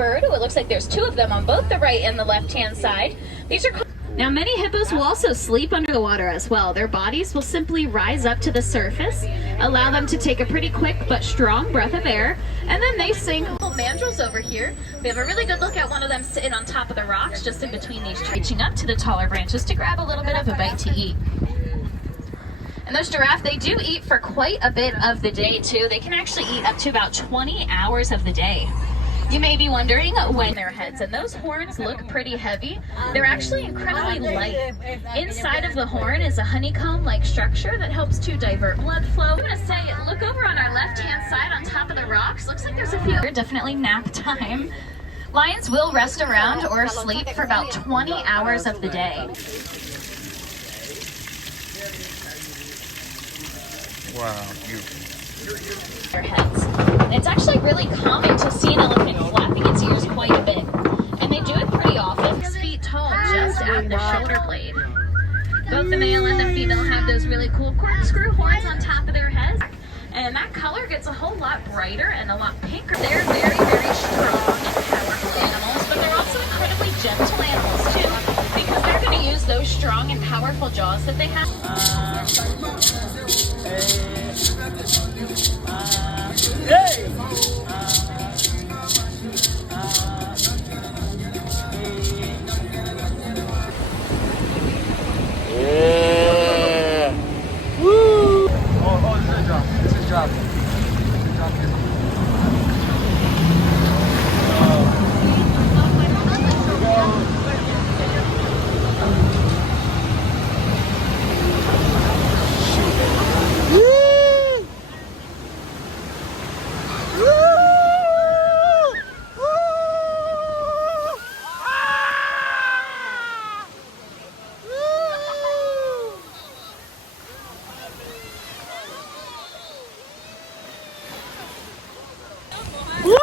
bird. It looks like there's two of them on both the right and the left-hand side. These are now, many hippos will also sleep under the water as well. Their bodies will simply rise up to the surface, allow them to take a pretty quick but strong breath of air, and then they sink. Mandrills over here. We have a really good look at one of them sitting on top of the rocks just in between these trees, reaching up to the taller branches to grab a little bit of a bite to eat. And those giraffe, they do eat for quite a bit of the day too. They can actually eat up to about 20 hours of the day. You may be wondering when their heads, and those horns look pretty heavy. They're actually incredibly light. Inside of the horn is a honeycomb-like structure that helps to divert blood flow. I'm gonna say, look over on our left-hand side on top of the rocks. Looks like there's a few. Definitely nap time. Lions will rest around or sleep for about 20 hours of the day. Wow, beautiful. Their heads. It's actually really common to see an elephant flapping its ears quite a bit, and they do it pretty often. 6 feet tall, just at the shoulder blade. Both the male and the female have those really cool corkscrew horns on top of their heads, and that color gets a whole lot brighter and a lot pinker. They're very, very strong and powerful animals, but they're also incredibly gentle animals too, because they're going to use those strong and powerful jaws that they have. Yeah. Woo! Oh, this is a drop. This is a drop. This is a drop here. Woo!